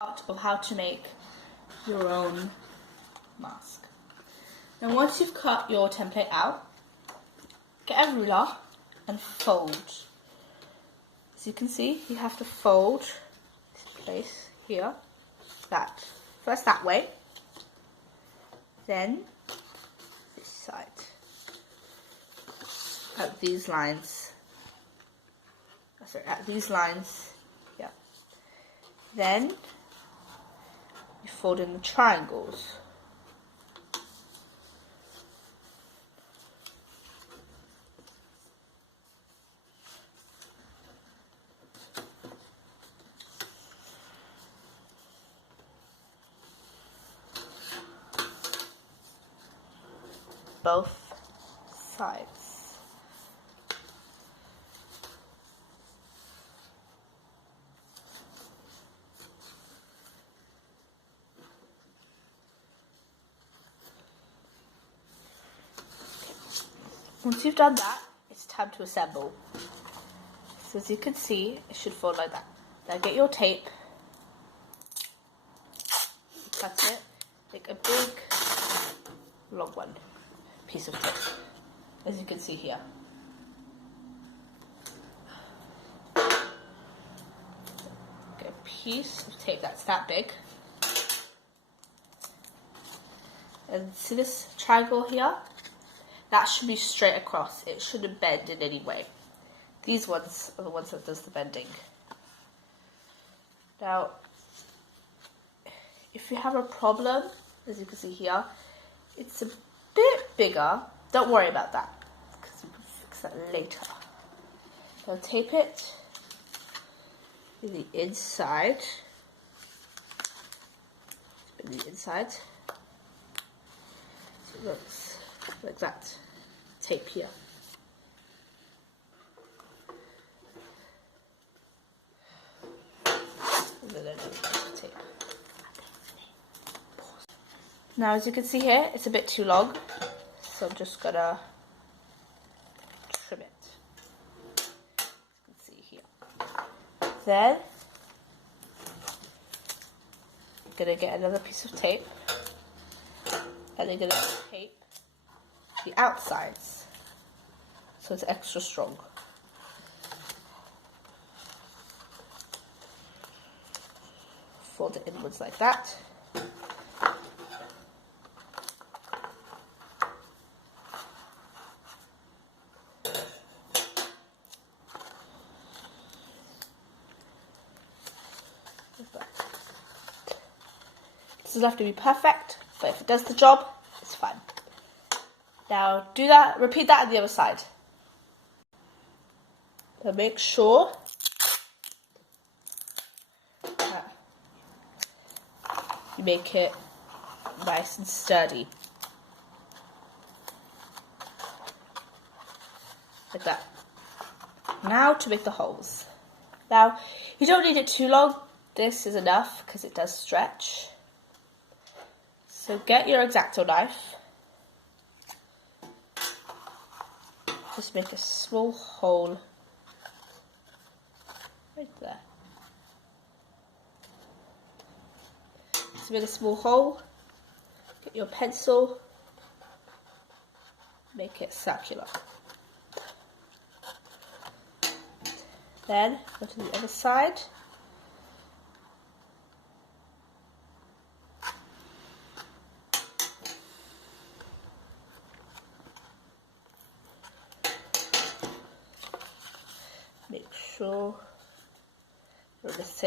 of how to make your own mask. Now once you've cut your template out, get a ruler and fold. As you can see, you have to fold this place here, that. First that way, then this side, at these lines. Sorry, at these lines, yeah. Then you fold in the triangles. Both sides. Once you've done that, it's time to assemble. So as you can see, it should fold like that. Now get your tape, cut it, make a big, long one, piece of tape, as you can see here. Get a piece of tape that's that big. And see this triangle here? That should be straight across. It shouldn't bend in any way. These ones are the ones that does the bending. Now, if you have a problem, as you can see here, it's a bit bigger. Don't worry about that, because we can fix that later. So tape it in the inside. In the inside. So it looks like that. Tape here. Tape. Now as you can see here, it's a bit too long, so I'm just gonna trim it. As you can see here. Then I'm gonna get another piece of tape, and I'm gonna tape the outsides so it's extra strong. Fold it inwards like that. It doesn't have to be perfect, but if it does the job, it's fine. Now do that, repeat that on the other side. So make sure that you make it nice and sturdy. Like that. Now to make the holes. Now, you don't need it too long. This is enough because it does stretch. So get your X-Acto knife. Just make a small hole right there. Just make a small hole. Get your pencil. Make it circular. Then go to the other side. Make sure you're the same.